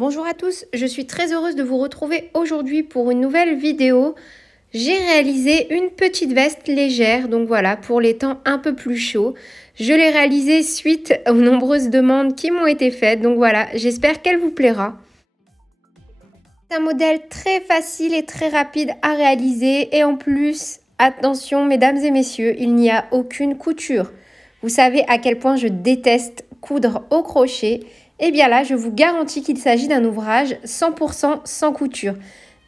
Bonjour à tous, je suis très heureuse de vous retrouver aujourd'hui pour une nouvelle vidéo. J'ai réalisé une petite veste légère, donc voilà, pour les temps un peu plus chauds. Je l'ai réalisée suite aux nombreuses demandes qui m'ont été faites, donc voilà, j'espère qu'elle vous plaira. C'est un modèle très facile et très rapide à réaliser et en plus, attention mesdames et messieurs, il n'y a aucune couture. Vous savez à quel point je déteste coudre au crochet. Et bien là, je vous garantis qu'il s'agit d'un ouvrage 100% sans couture.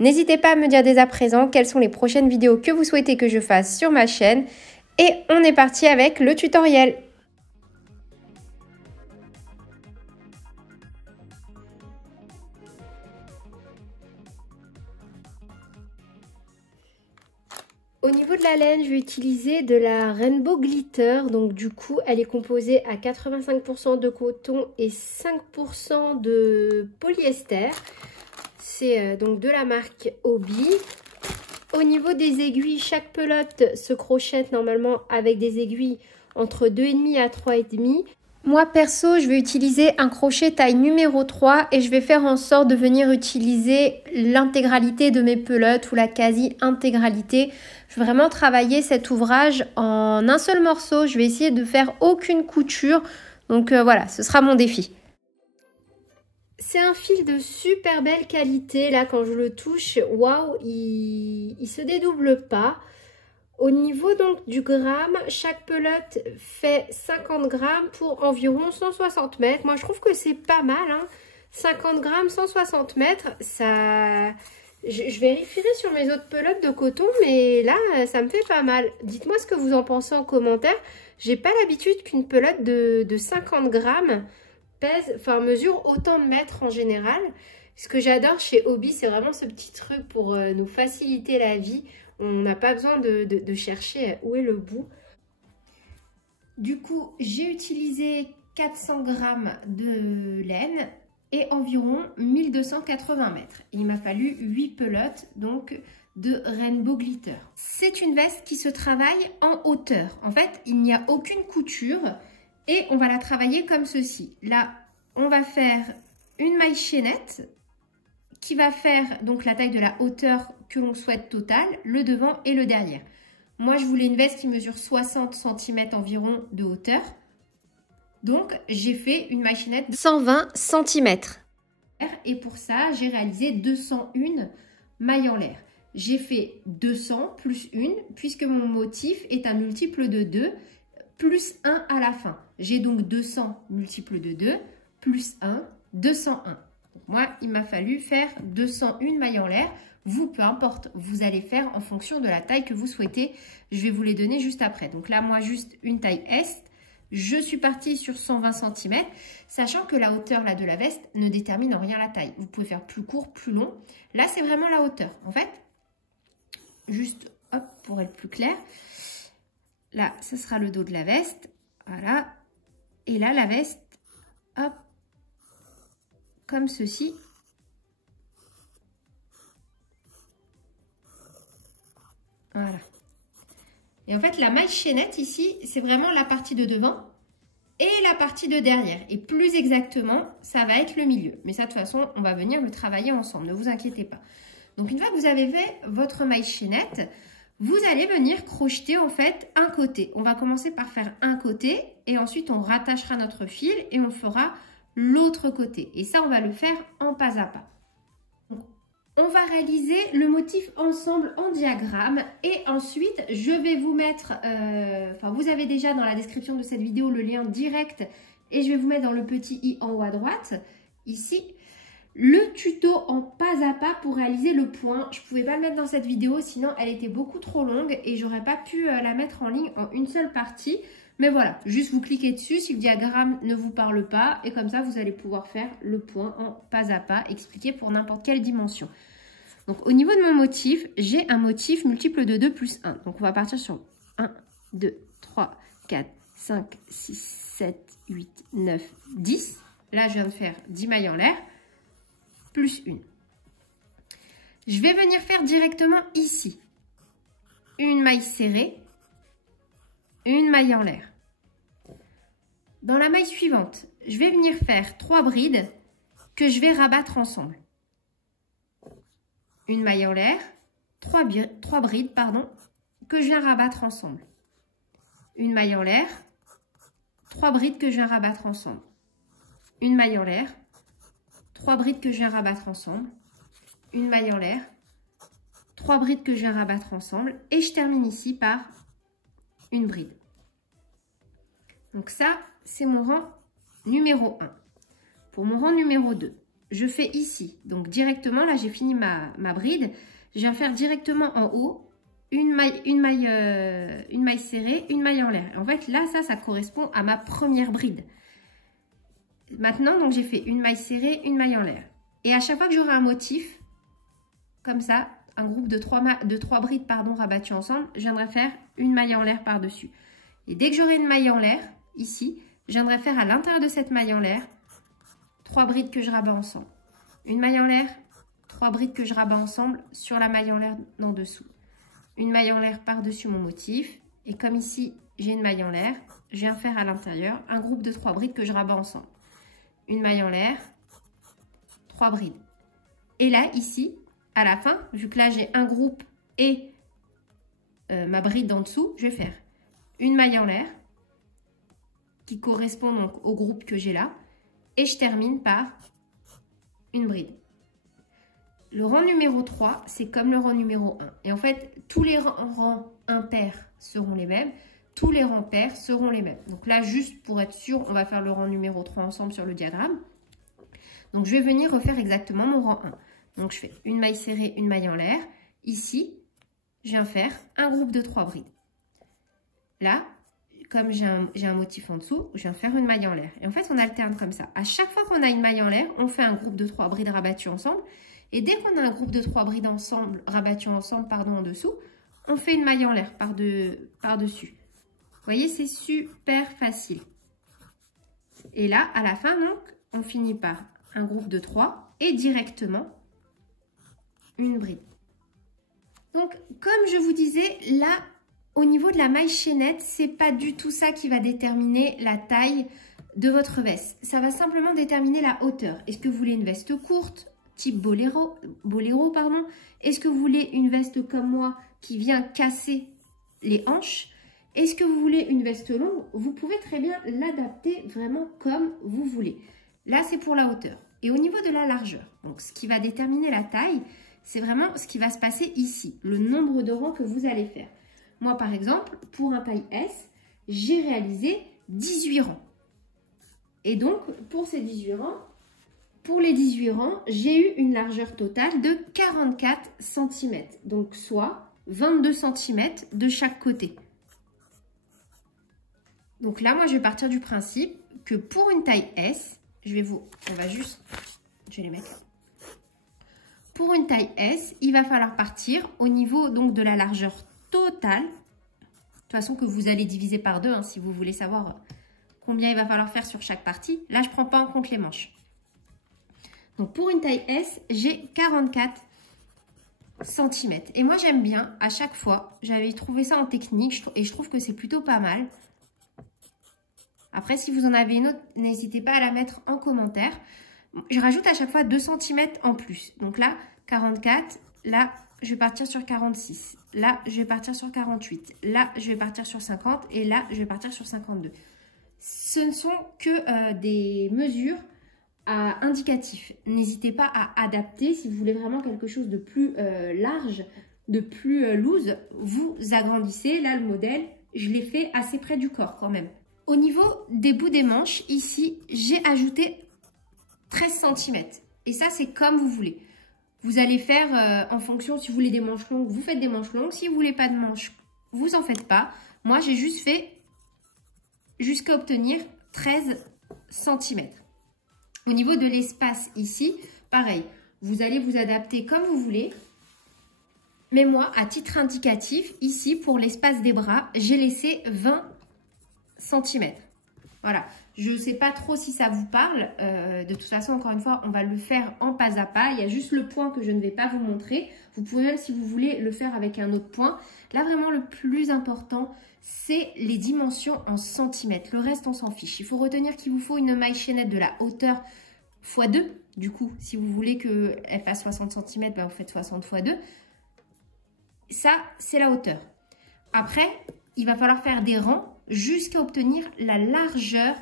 N'hésitez pas à me dire dès à présent quelles sont les prochaines vidéos que vous souhaitez que je fasse sur ma chaîne. Et on est parti avec le tutoriel. Au niveau de la laine, je vais utiliser de la Rainbow Glitter. Donc du coup, elle est composée à 85% de coton et 5% de polyester. C'est donc de la marque Hobbii. Au niveau des aiguilles, chaque pelote se crochette normalement avec des aiguilles entre 2,5 à 3,5. Moi perso, je vais utiliser un crochet taille numéro 3 et je vais faire en sorte de venir utiliser l'intégralité de mes pelotes ou la quasi-intégralité. Je vais vraiment travailler cet ouvrage en un seul morceau. Je vais essayer de faire aucune couture. Donc voilà, ce sera mon défi. C'est un fil de super belle qualité. Là, quand je le touche, waouh, il se dédouble pas. Au niveau donc du gramme, chaque pelote fait 50 grammes pour environ 160 mètres. Moi, je trouve que c'est pas mal, hein. 50 grammes, 160 mètres, ça... Je vérifierai sur mes autres pelotes de coton, mais là, ça me fait pas mal. Dites-moi ce que vous en pensez en commentaire. J'ai pas l'habitude qu'une pelote de 50 grammes pèse, enfin mesure autant de mètres en général. Ce que j'adore chez Hobbii, c'est vraiment ce petit truc pour nous faciliter la vie. On n'a pas besoin de chercher où est le bout. Du coup, j'ai utilisé 400 grammes de laine et environ 1280 mètres. Il m'a fallu 8 pelotes donc de Rainbow Glitter. C'est une veste qui se travaille en hauteur. En fait, il n'y a aucune couture et on va la travailler comme ceci. Là, on va faire une maille chaînette qui va faire donc la taille de la hauteur que l'on souhaite totale, le devant et le derrière. Moi, je voulais une veste qui mesure 60 cm environ de hauteur. Donc, j'ai fait une maille chaînette de 120 cm. Et pour ça, j'ai réalisé 201 mailles en l'air. J'ai fait 200 plus 1, puisque mon motif est un multiple de 2, plus 1 à la fin. J'ai donc 200 multiples de 2, plus 1, 201. Donc moi, il m'a fallu faire 201 mailles en l'air. Vous, peu importe, vous allez faire en fonction de la taille que vous souhaitez. Je vais vous les donner juste après. Donc là, moi, juste une taille S. Je suis partie sur 120 cm, sachant que la hauteur là, de la veste ne détermine en rien la taille. Vous pouvez faire plus court, plus long. Là, c'est vraiment la hauteur. En fait, juste, hop, pour être plus clair. Là, ce sera le dos de la veste. Voilà. Et là, la veste, hop, comme ceci. Voilà. Et en fait, la maille chaînette ici, c'est vraiment la partie de devant et la partie de derrière. Et plus exactement, ça va être le milieu. Mais ça, de toute façon, on va venir le travailler ensemble. Ne vous inquiétez pas. Donc, une fois que vous avez fait votre maille chaînette, vous allez venir crocheter en fait un côté. On va commencer par faire un côté et ensuite, on rattachera notre fil et on fera l'autre côté. Et ça, on va le faire en pas à pas. On va réaliser le motif ensemble en diagramme et ensuite je vais vous mettre, vous avez déjà dans la description de cette vidéo le lien direct et je vais vous mettre dans le petit i en haut à droite, ici, le tuto en pas à pas pour réaliser le point. Je ne pouvais pas le mettre dans cette vidéo sinon elle était beaucoup trop longue et j'aurais pas pu la mettre en ligne en une seule partie. Mais voilà, juste vous cliquez dessus si le diagramme ne vous parle pas et comme ça, vous allez pouvoir faire le point en pas à pas, expliqué pour n'importe quelle dimension. Donc, au niveau de mon motif, j'ai un motif multiple de 2 plus 1. Donc, on va partir sur 1, 2, 3, 4, 5, 6, 7, 8, 9, 10. Là, je viens de faire 10 mailles en l'air, plus 1. Je vais venir faire directement ici une maille serrée, une maille en l'air. Dans la maille suivante, je vais venir faire 3 brides que je vais rabattre ensemble. Une maille en l'air, 3 brides, pardon, que je viens rabattre ensemble. Une maille en l'air, 3 brides que je viens rabattre ensemble. Une maille en l'air, 3 brides que je viens rabattre ensemble. Une maille en l'air, 3 brides que je viens rabattre ensemble. Et je termine ici par une bride. Donc ça, c'est mon rang numéro 1. Pour mon rang numéro 2, je fais ici, donc directement, là j'ai fini ma bride, je viens faire directement en haut une maille serrée, une maille en l'air. En fait, là, ça correspond à ma première bride. Maintenant, donc j'ai fait une maille serrée, une maille en l'air. Et à chaque fois que j'aurai un motif, comme ça, un groupe de 3 brides rabattues ensemble, je viendrai faire une maille en l'air par-dessus. Et dès que j'aurai une maille en l'air, ici, je viendrai faire à l'intérieur de cette maille en l'air 3 brides que je rabats ensemble. Une maille en l'air, 3 brides que je rabats ensemble sur la maille en l'air d'en dessous. Une maille en l'air par-dessus mon motif. Et comme ici, j'ai une maille en l'air, je viens faire à l'intérieur un groupe de 3 brides que je rabats ensemble. Une maille en l'air, 3 brides. Et là, ici, à la fin, vu que là, j'ai un groupe et ma bride en dessous, je vais faire une maille en l'air qui correspond donc au groupe que j'ai là. Et je termine par une bride. Le rang numéro 3, c'est comme le rang numéro 1. Et en fait, tous les rangs impairs seront les mêmes. Tous les rangs pairs seront les mêmes. Donc là, juste pour être sûr, on va faire le rang numéro 3 ensemble sur le diagramme. Donc, je vais venir refaire exactement mon rang 1. Donc, je fais une maille serrée, une maille en l'air. Ici, je viens faire un groupe de 3 brides. Là, comme j'ai un motif en dessous, je viens faire une maille en l'air. Et en fait, on alterne comme ça. À chaque fois qu'on a une maille en l'air, on fait un groupe de 3 brides rabattues ensemble. Et dès qu'on a un groupe de 3 brides rabattues ensemble, en dessous, on fait une maille en l'air par-dessus. Vous voyez, c'est super facile. Et là, à la fin, donc, on finit par un groupe de 3 et directement une bride. Donc, comme je vous disais, là, au niveau de la maille chaînette, c'est pas du tout ça qui va déterminer la taille de votre veste. Ça va simplement déterminer la hauteur. Est-ce que vous voulez une veste courte, type boléro, pardon? Est-ce que vous voulez une veste comme moi qui vient casser les hanches? Est-ce que vous voulez une veste longue? Vous pouvez très bien l'adapter vraiment comme vous voulez. Là, c'est pour la hauteur. Et au niveau de la largeur, donc ce qui va déterminer la taille, c'est vraiment ce qui va se passer ici, le nombre de rangs que vous allez faire. Moi, par exemple, pour un taille S, j'ai réalisé 18 rangs. Et donc, pour ces 18 rangs, pour les 18 rangs, j'ai eu une largeur totale de 44 cm. Donc, soit 22 cm de chaque côté. Donc là, moi, je vais partir du principe que pour une taille S, je vais les mettre. Pour une taille S, il va falloir partir au niveau donc de la largeur totale. De toute façon, que vous allez diviser par 2 hein, si vous voulez savoir combien il va falloir faire sur chaque partie. Là, je ne prends pas en compte les manches. Donc, pour une taille S, j'ai 44 cm. Et moi, j'aime bien, à chaque fois, j'avais trouvé ça en technique et je trouve que c'est plutôt pas mal. Après, si vous en avez une autre, n'hésitez pas à la mettre en commentaire. Je rajoute à chaque fois 2 cm en plus. Donc là, 44. Là, je vais partir sur 46. Là, je vais partir sur 48. Là, je vais partir sur 50. Et là, je vais partir sur 52. Ce ne sont que des mesures indicatifs. N'hésitez pas à adapter. Si vous voulez vraiment quelque chose de plus large, de plus loose, vous agrandissez. Là, le modèle, je l'ai fait assez près du corps quand même. Au niveau des bouts des manches, ici, j'ai ajouté 13 cm. Et ça, c'est comme vous voulez. Vous allez faire en fonction, si vous voulez des manches longues, vous faites des manches longues. Si vous voulez pas de manches, vous en faites pas. Moi, j'ai juste fait jusqu'à obtenir 13 cm. Au niveau de l'espace ici, pareil. Vous allez vous adapter comme vous voulez. Mais moi, à titre indicatif, ici, pour l'espace des bras, j'ai laissé 20 cm. Voilà. Je ne sais pas trop si ça vous parle. De toute façon, encore une fois, on va le faire en pas à pas. Il y a juste le point que je ne vais pas vous montrer. Vous pouvez même, si vous voulez, le faire avec un autre point. Là, vraiment, le plus important, c'est les dimensions en centimètres. Le reste, on s'en fiche. Il faut retenir qu'il vous faut une maille chaînette de la hauteur x 2. Du coup, si vous voulez qu'elle fasse 60 cm, ben vous faites 60 x 2. Ça, c'est la hauteur. Après, il va falloir faire des rangs jusqu'à obtenir la largeur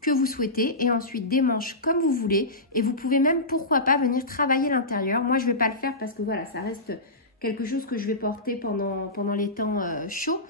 que vous souhaitez. Et ensuite, des manches comme vous voulez. Et vous pouvez même, pourquoi pas, venir travailler l'intérieur. Moi, je ne vais pas le faire parce que voilà, ça reste quelque chose que je vais porter pendant les temps chauds.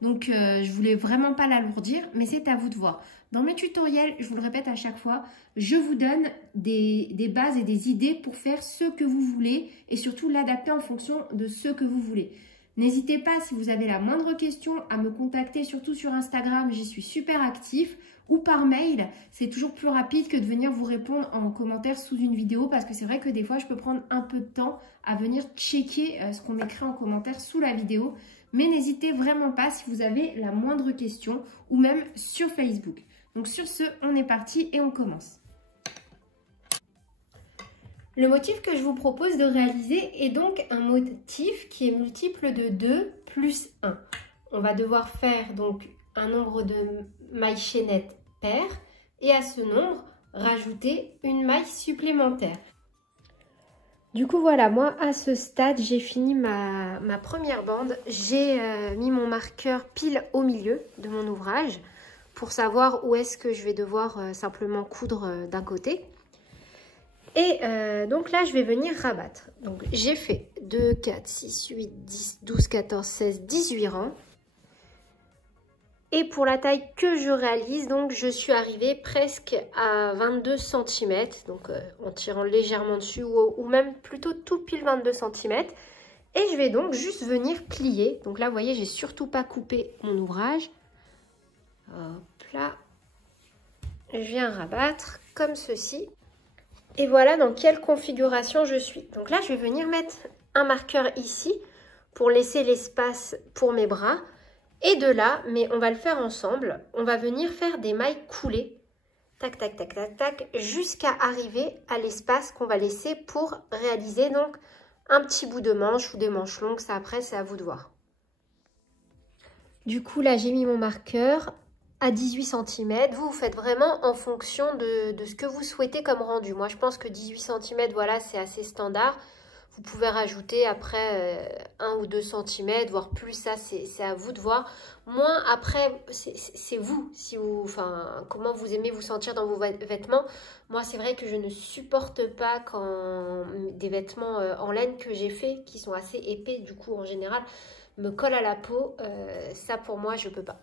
Donc, je voulais vraiment pas l'alourdir, mais c'est à vous de voir. Dans mes tutoriels, je vous le répète à chaque fois, je vous donne des bases et des idées pour faire ce que vous voulez et surtout l'adapter en fonction de ce que vous voulez. N'hésitez pas, si vous avez la moindre question, à me contacter, surtout sur Instagram, j'y suis super actif, ou par mail. C'est toujours plus rapide que de venir vous répondre en commentaire sous une vidéo, parce que c'est vrai que des fois, je peux prendre un peu de temps à venir checker ce qu'on m'écrit en commentaire sous la vidéo. Mais n'hésitez vraiment pas si vous avez la moindre question, ou même sur Facebook. Donc sur ce, on est parti et on commence. Le motif que je vous propose de réaliser est donc un motif qui est multiple de 2 plus 1. On va devoir faire donc un nombre de mailles chaînettes paires et à ce nombre, rajouter une maille supplémentaire. Du coup voilà, moi à ce stade, j'ai fini ma première bande. J'ai mis mon marqueur pile au milieu de mon ouvrage pour savoir où est-ce que je vais devoir simplement coudre d'un côté. Et donc là, je vais venir rabattre. Donc j'ai fait 2, 4, 6, 8, 10, 12, 14, 16, 18 rangs. Et pour la taille que je réalise, donc je suis arrivée presque à 22 cm. Donc en tirant légèrement dessus ou même plutôt tout pile 22 cm. Et je vais donc juste venir plier. Donc là, vous voyez, j'ai surtout pas coupé mon ouvrage. Hop là. Je viens rabattre comme ceci. Et voilà dans quelle configuration je suis. Donc là, je vais venir mettre un marqueur ici pour laisser l'espace pour mes bras. Et de là, mais on va le faire ensemble, on va venir faire des mailles coulées. Tac, tac, tac, tac, tac, jusqu'à arriver à l'espace qu'on va laisser pour réaliser donc un petit bout de manche ou des manches longues. Ça, après, c'est à vous de voir. Du coup, là, j'ai mis mon marqueur à 18 cm. Vous faites vraiment en fonction de ce que vous souhaitez comme rendu. Moi, je pense que 18 cm, voilà, c'est assez standard. Vous pouvez rajouter après 1 ou 2 cm, voire plus, ça c'est à vous de voir. Moi, après, c'est vous, si vous, enfin, comment vous aimez vous sentir dans vos vêtements. Moi, c'est vrai que je ne supporte pas quand des vêtements en laine que j'ai fait, qui sont assez épais, du coup, en général, me collent à la peau. Ça, pour moi, je peux pas.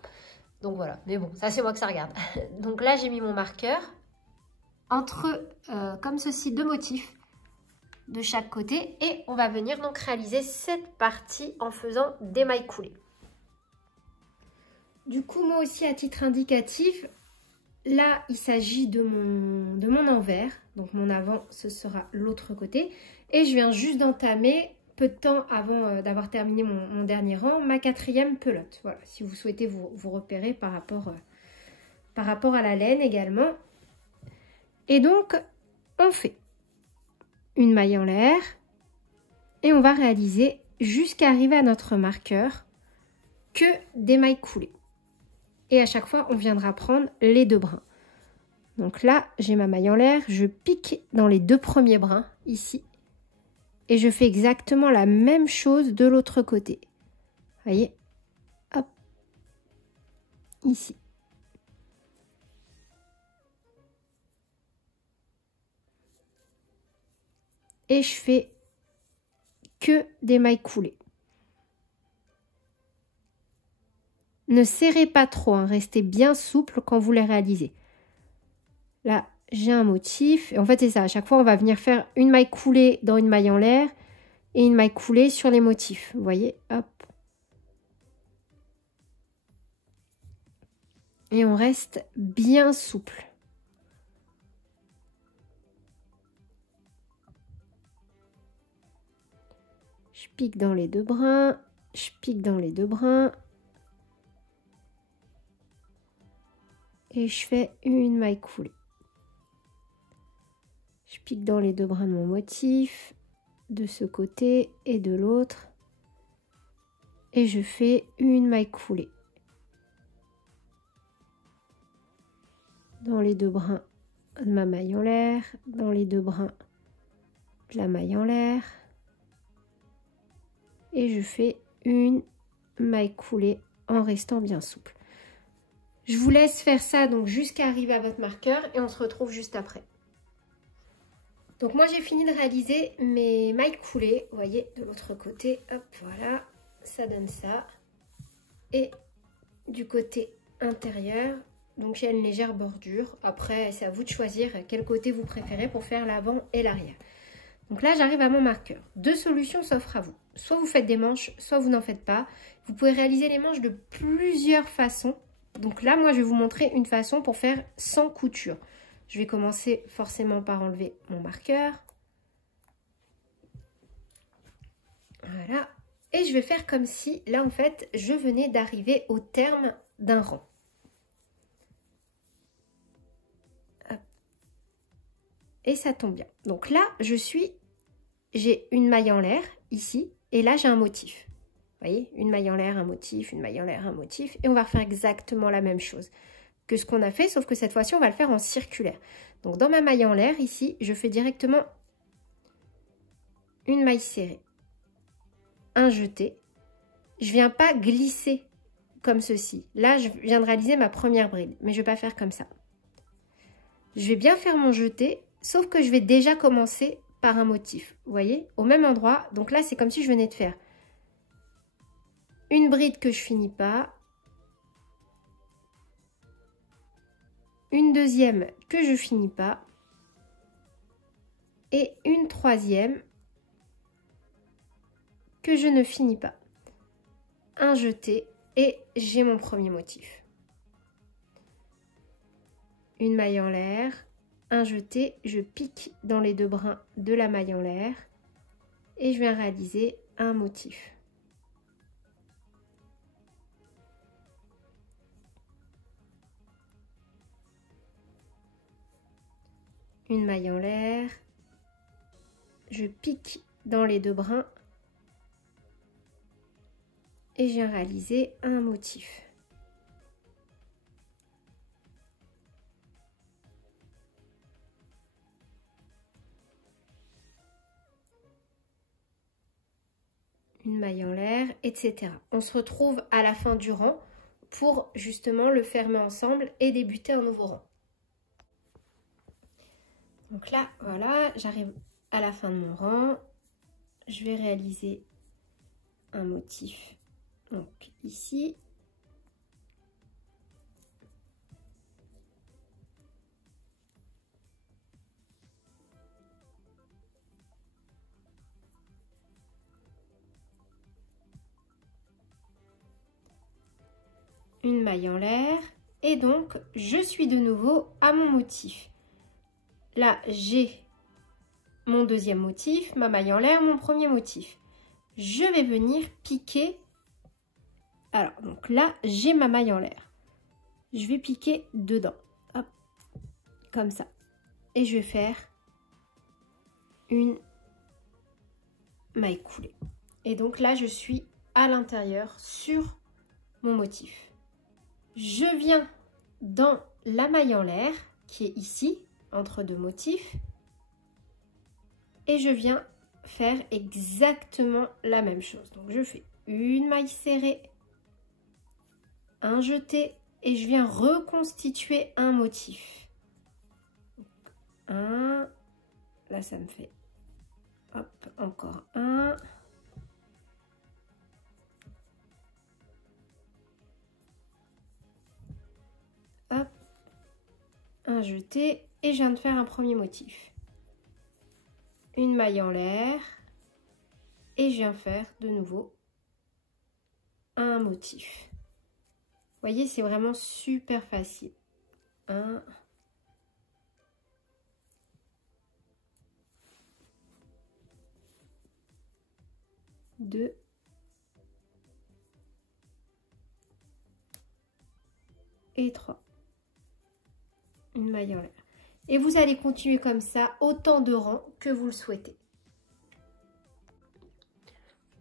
Donc voilà, mais bon, ça c'est moi que ça regarde. Donc là, j'ai mis mon marqueur entre, comme ceci, deux motifs de chaque côté et on va venir donc réaliser cette partie en faisant des mailles coulées. Du coup, moi aussi à titre indicatif, là il s'agit de mon envers, donc mon avant ce sera l'autre côté et je viens juste d'entamer peu de temps avant d'avoir terminé mon dernier rang, ma 4e pelote. Voilà, si vous souhaitez vous repérer par rapport à la laine également. Et donc on fait une maille en l'air et on va réaliser jusqu'à arriver à notre marqueur que des mailles coulées. Et à chaque fois, on viendra prendre les 2 brins. Donc là, j'ai ma maille en l'air, je pique dans les 2 premiers brins, ici. Et je fais exactement la même chose de l'autre côté. Vous voyez? Hop. Ici. Et je fais que des mailles coulées. Ne serrez pas trop, hein, restez bien souple quand vous les réalisez. Là, j'ai un motif. Et en fait, c'est ça. À chaque fois, on va venir faire une maille coulée dans une maille en l'air et une maille coulée sur les motifs. Vous voyez, hop. Et on reste bien souple. Je pique dans les 2 brins. Je pique dans les 2 brins. Et je fais une maille coulée. Je pique dans les 2 brins de mon motif, de ce côté et de l'autre. Et je fais une maille coulée. Dans les 2 brins de ma maille en l'air, dans les 2 brins de la maille en l'air. Et je fais une maille coulée en restant bien souple. Je vous laisse faire ça donc jusqu'à arriver à votre marqueur et on se retrouve juste après. Donc moi j'ai fini de réaliser mes mailles coulées, vous voyez de l'autre côté, hop voilà, ça donne ça. Et du côté intérieur, donc j'ai une légère bordure, après c'est à vous de choisir quel côté vous préférez pour faire l'avant et l'arrière. Donc là j'arrive à mon marqueur, 2 solutions s'offrent à vous, soit vous faites des manches, soit vous n'en faites pas. Vous pouvez réaliser les manches de plusieurs façons, donc là moi je vais vous montrer une façon pour faire sans couture. Je vais commencer forcément par enlever mon marqueur. Voilà. Et je vais faire comme si, là en fait, je venais d'arriver au terme d'un rang. Hop. Et ça tombe bien. Donc là, j'ai une maille en l'air, ici, et là j'ai un motif. Vous voyez, une maille en l'air, un motif, une maille en l'air, un motif. Et on va refaire exactement la même chose que ce qu'on a fait, sauf que cette fois-ci, on va le faire en circulaire. Donc, dans ma maille en l'air, ici, je fais directement une maille serrée, un jeté. Je ne viens pas glisser comme ceci. Là, je viens de réaliser ma première bride, mais je ne vais pas faire comme ça. Je vais bien faire mon jeté, sauf que je vais déjà commencer par un motif. Vous voyez, au même endroit. Donc là, c'est comme si je venais de faire une bride que je finis pas, une deuxième que je finis pas et une troisième que je ne finis pas. Un jeté et j'ai mon premier motif. Une maille en l'air, un jeté, je pique dans les 2 brins de la maille en l'air et je viens réaliser un motif. Une maille en l'air, je pique dans les 2 brins et j'ai réalisé un motif. Une maille en l'air, etc. On se retrouve à la fin du rang pour justement le fermer ensemble et débuter un nouveau rang. Donc là, voilà, j'arrive à la fin de mon rang. Je vais réaliser un motif. Donc ici. Une maille en l'air. Et donc, je suis de nouveau à mon motif. Là, j'ai mon deuxième motif, ma maille en l'air, mon premier motif. Je vais venir piquer. Alors, donc là, j'ai ma maille en l'air. Je vais piquer dedans. Hop, comme ça. Et je vais faire une maille coulée. Et donc là, je suis à l'intérieur sur mon motif. Je viens dans la maille en l'air, qui est ici, entre 2 motifs. Et je viens faire exactement la même chose. Donc je fais une maille serrée, un jeté et je viens reconstituer un motif. Donc, un, là ça me fait, hop, encore un. Hop, un jeté et je viens de faire un premier motif. Une maille en l'air et je viens faire de nouveau un motif. Vous voyez, c'est vraiment super facile. 1, 2, et 3. Une maille en l'air. Et vous allez continuer comme ça autant de rangs que vous le souhaitez.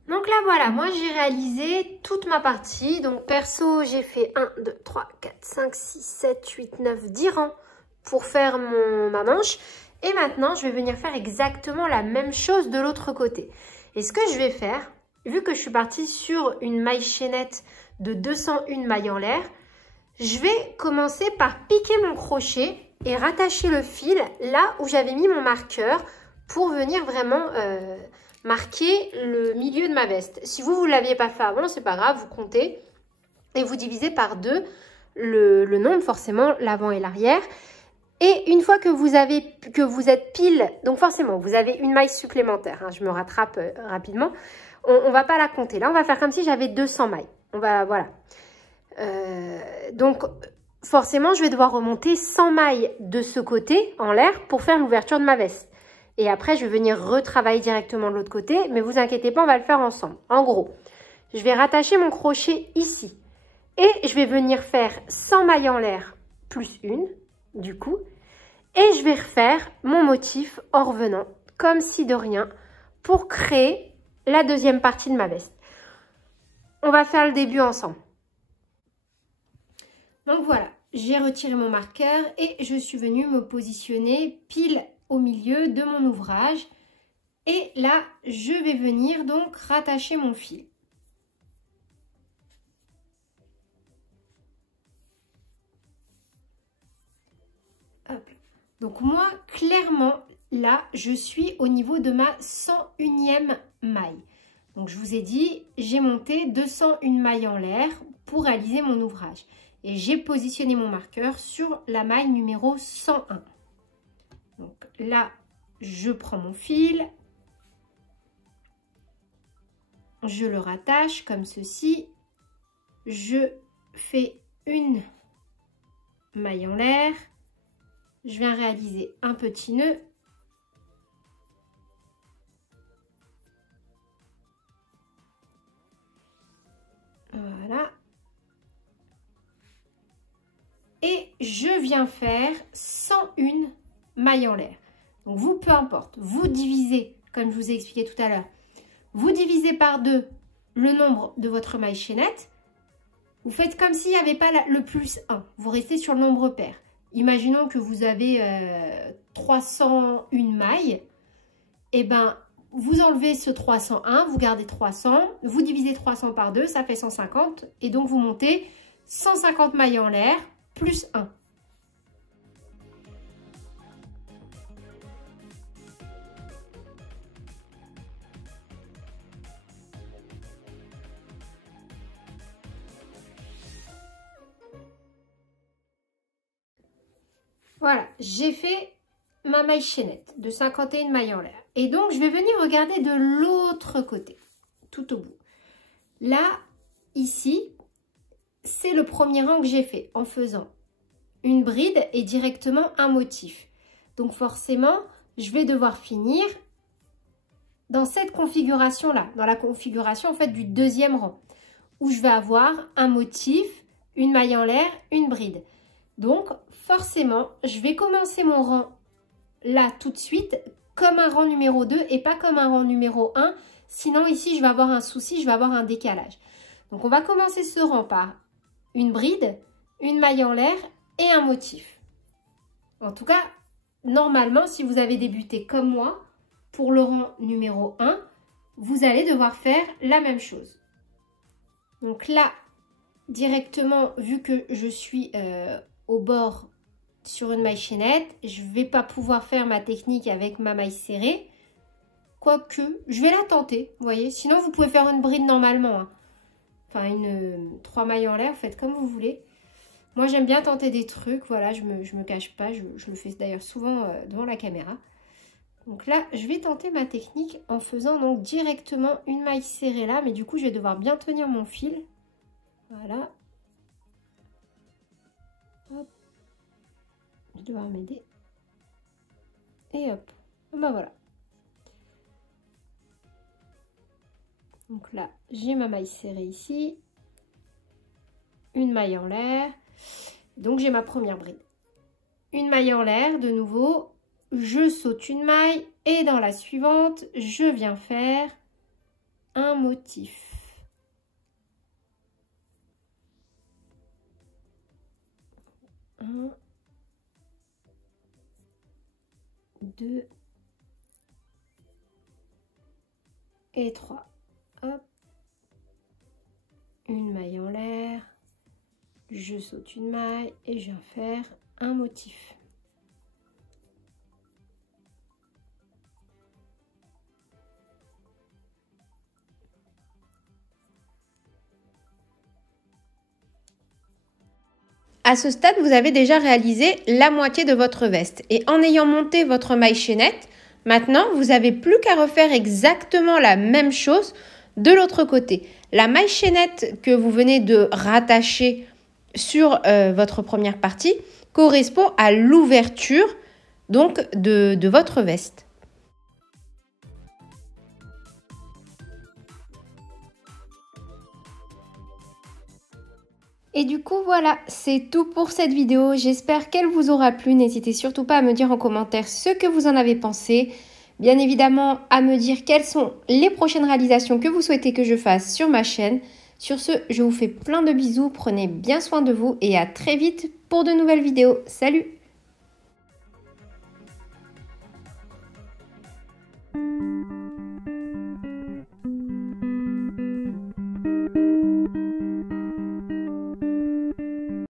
Donc là voilà, moi j'ai réalisé toute ma partie. Donc perso, j'ai fait 1, 2, 3, 4, 5, 6, 7, 8, 9, 10 rangs pour faire ma manche. Et maintenant, je vais venir faire exactement la même chose de l'autre côté. Et ce que je vais faire, vu que je suis partie sur une maille chaînette de 201 mailles en l'air, je vais commencer par piquer mon crochet et rattacher le fil là où j'avais mis mon marqueur pour venir vraiment marquer le milieu de ma veste. Si vous ne l'aviez pas fait avant, c'est pas grave, vous comptez et vous divisez par 2 le nombre, forcément l'avant et l'arrière. Et une fois que vous êtes pile, donc forcément vous avez une maille supplémentaire, hein, je me rattrape rapidement, on ne va pas la compter. Là on va faire comme si j'avais 200 mailles. Voilà. Donc forcément je vais devoir remonter 100 mailles de ce côté en l'air pour faire l'ouverture de ma veste. Et après je vais venir retravailler directement de l'autre côté, mais vous inquiétez pas, on va le faire ensemble. En gros, je vais rattacher mon crochet ici et je vais venir faire 100 mailles en l'air plus une du coup, et je vais refaire mon motif en revenant comme si de rien pour créer la deuxième partie de ma veste. On va faire le début ensemble. Donc voilà, j'ai retiré mon marqueur et je suis venue me positionner pile au milieu de mon ouvrage. Et là, je vais venir donc rattacher mon fil. Hop. Donc moi, clairement, là, je suis au niveau de ma 101e maille. Donc je vous ai dit, j'ai monté 201 mailles en l'air pour réaliser mon ouvrage. Et j'ai positionné mon marqueur sur la maille numéro 101. Donc là, je prends mon fil, je le rattache comme ceci, je fais une maille en l'air, je viens réaliser un petit nœud, voilà, et je viens faire 101 mailles en l'air. Donc vous, peu importe, vous divisez, comme je vous ai expliqué tout à l'heure, vous divisez par 2 le nombre de votre maille chaînette. Vous faites comme s'il n'y avait pas le plus 1. Vous restez sur le nombre pair. Imaginons que vous avez 301 mailles. Et ben, vous enlevez ce 301, vous gardez 300, vous divisez 300 par 2, ça fait 150. Et donc, vous montez 150 mailles en l'air plus 1. Voilà, j'ai fait ma maille chaînette de 51 mailles en l'air. Et donc, je vais venir regarder de l'autre côté, tout au bout. Là, ici, c'est le premier rang que j'ai fait en faisant une bride et directement un motif. Donc, forcément, je vais devoir finir dans cette configuration-là, dans la configuration en fait du deuxième rang, où je vais avoir un motif, une maille en l'air, une bride. Donc, forcément, je vais commencer mon rang là tout de suite comme un rang numéro 2 et pas comme un rang numéro 1. Sinon, ici, je vais avoir un souci, je vais avoir un décalage. Donc, on va commencer ce rang par une bride, une maille en l'air et un motif. En tout cas, normalement, si vous avez débuté comme moi, pour le rang numéro 1, vous allez devoir faire la même chose. Donc là, directement, vu que je suis au bord sur une maille chaînette, je ne vais pas pouvoir faire ma technique avec ma maille serrée. Quoique, je vais la tenter, vous voyez. Sinon, vous pouvez faire une bride normalement. Hein. Enfin, 3 mailles en l'air, faites comme vous voulez. Moi, j'aime bien tenter des trucs. Voilà, je me cache pas. Je le fais d'ailleurs souvent devant la caméra. Donc là, je vais tenter ma technique en faisant donc directement une maille serrée là. Mais du coup, je vais devoir bien tenir mon fil. Voilà. Hop. Je vais devoir m'aider. Et hop. Ben voilà. Donc là, j'ai ma maille serrée ici. Une maille en l'air. Donc j'ai ma première bride. Une maille en l'air de nouveau. Je saute une maille et dans la suivante, je viens faire un motif. Un, 2 et 3. Hop. Une maille en l'air. Je saute une maille et je viens faire un motif. À ce stade, vous avez déjà réalisé la moitié de votre veste. Et en ayant monté votre maille chaînette, maintenant, vous n'avez plus qu'à refaire exactement la même chose de l'autre côté. La maille chaînette que vous venez de rattacher sur votre première partie correspond à l'ouverture donc de votre veste. Et du coup, voilà, c'est tout pour cette vidéo. J'espère qu'elle vous aura plu. N'hésitez surtout pas à me dire en commentaire ce que vous en avez pensé. Bien évidemment, à me dire quelles sont les prochaines réalisations que vous souhaitez que je fasse sur ma chaîne. Sur ce, je vous fais plein de bisous. Prenez bien soin de vous et à très vite pour de nouvelles vidéos. Salut!